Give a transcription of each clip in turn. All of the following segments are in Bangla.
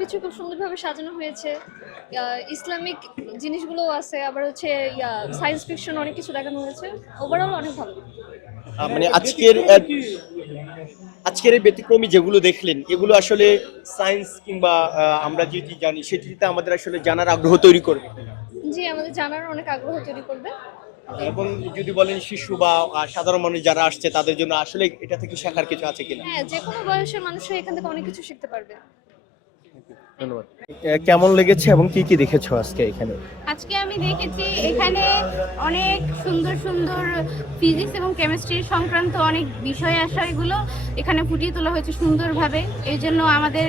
সবকিছু খুব সুন্দরভাবে সাজানো হয়েছে। ইসলামিক জিনিসগুলো আছে আবার হচ্ছে সায়েন্স ফিকশন অনেক কিছু দেখানো হয়েছে। ওভারঅল অনেক ভালো। মানে আজকের আজকের এই ব্যতিক্রমী যেগুলো দেখলেন এগুলো আসলে সায়েন্স কিংবা আমরা যেটি জানি সেটিতে আমাদের আসলে জানার আগ্রহ তৈরি করবে। জি আমাদের জানার অনেক আগ্রহ তৈরি করবে। এবং যদি বলেন শিশু বা সাধারণ মানুষ যারা আসছে তাদের জন্য আসলে এটা থেকে শেখার কিছু আছে কিনা? হ্যাঁ যে কোনো বয়সের মানুষ এখান থেকে অনেক কিছু শিখতে পারবে। Thank you. ধন্যবাদ। কেমন লেগেছে এবং কি কি দেখেছ আজকে এখানে? আজকে আমি দেখেছি এখানে অনেক সুন্দর সুন্দর ফিজিক্স এবং কেমিস্ট্রি সংক্রান্ত অনেক বিষয় আশয়গুলো এখানে ফুটিয়ে তোলা হয়েছে সুন্দরভাবে। এই জন্য আমাদের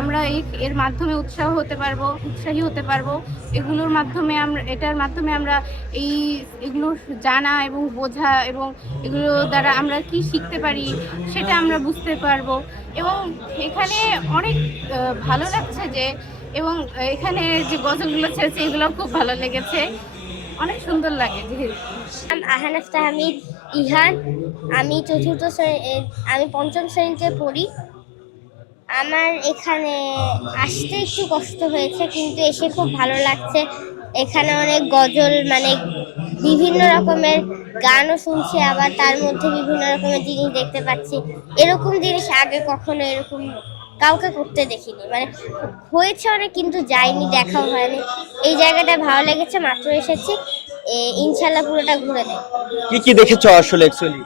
আমরা এর মাধ্যমে উৎসাহ হতে পারব, উৎসাহী হতে পারব। এগুলোর মাধ্যমে আমরা, এটার মাধ্যমে আমরা এই, এগুলো জানা এবং বোঝা এবং এগুলো দ্বারা আমরা কি শিখতে পারি সেটা আমরা বুঝতে পারব। এবং এখানে অনেক ভালো লাগছে যে, এবং এখানে যে গজলগুলো ছেড়েছে, এগুলো খুব ভালো লেগেছে। অনেক সুন্দর লাগে আহানাফ তাহমিদ ইহান। আমি চতুর্থ আমি পঞ্চম শ্রেণীতে পড়ি। আমার এখানে আসতে একটু কষ্ট হয়েছে, কিন্তু এসে খুব ভালো লাগছে। এখানে অনেক গজল মানে বিভিন্ন রকমের গানও শুনছি, আবার তার মধ্যে বিভিন্ন রকমের জিনিস দেখতে পাচ্ছি। এরকম জিনিস আগে কখনো এরকম কাউকে করতে দেখিনি। মানে হয়েছে অনেক কিন্তু যাইনি দেখাও হয়নি। এই জায়গাটা ভালো লেগেছে মাত্র এসেছি। ইনশাল্লাহ পুরোটা ঘুরে দেয় কি কি দেখেছ আসলে অ্যাকচুয়ালি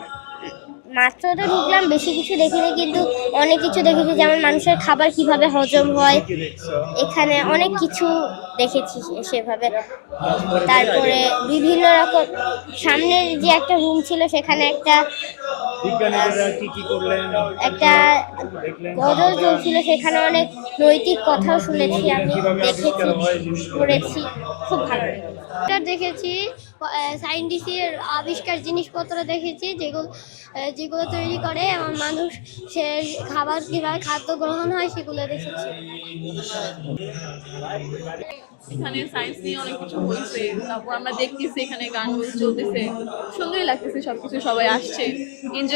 মাত্র তো ঢুকলাম বেশি কিছু দেখিনি কিন্তু অনেক কিছু দেখেছি। যেমন মানুষের খাবার কীভাবে হজম হয় এখানে অনেক কিছু দেখেছি সেভাবে। তারপরে বিভিন্ন রকম সামনের যে একটা রুম ছিল সেখানে একটা কি কি করলেন? একটা গজল চলছিল সেখানে অনেক নৈতিক কথাও শুনেছি আমি দেখেছি পড়েছি খুব ভালো লেগেছে। এটা দেখেছি সাইন্টিস্টের আবিষ্কার জিনিসপত্র দেখেছি যেগুলো যেগুলো তৈরি করে এবং মানুষ সে খাবার কীভাবে খাদ্য গ্রহণ হয় সেগুলো দেখেছি। এখানে সায়েন্স নিয়ে অনেক কিছু হয়েছে তারপর আমরা দেখতেছি এখানে গান চলতেছে সুন্দরই লাগতেছে সবকিছু সবাই আসছে এনজয়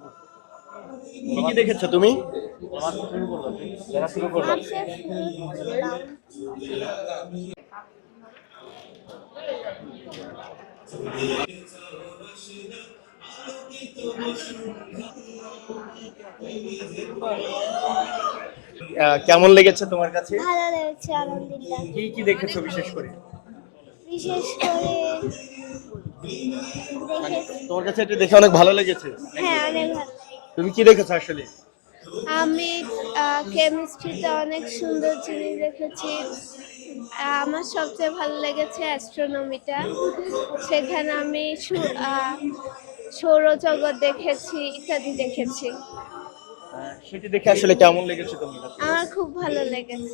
কি কি দেখেছ তুমি? কেমন লেগেছে তোমার কাছে? ভালো লেগেছে আলহামদুলিল্লাহ। কি কি দেখেছ বিশেষ করে? বিশেষ করে তোমার কাছে এটা দেখে অনেক ভালো লেগেছে? হ্যাঁ অনেক ভালো তুমি কি দেখেছ আসলে? আমি কেমিস্ট্রিতে অনেক সুন্দর জিনিস দেখেছি। আমার সবচেয়ে ভালো লেগেছে অ্যাস্ট্রোনমিটা সেখানে আমি সৌরজগৎ দেখেছি ইত্যাদি দেখেছি। সেটি দেখে আসলে কেমন লেগেছে তোমার আমার খুব ভালো লেগেছে।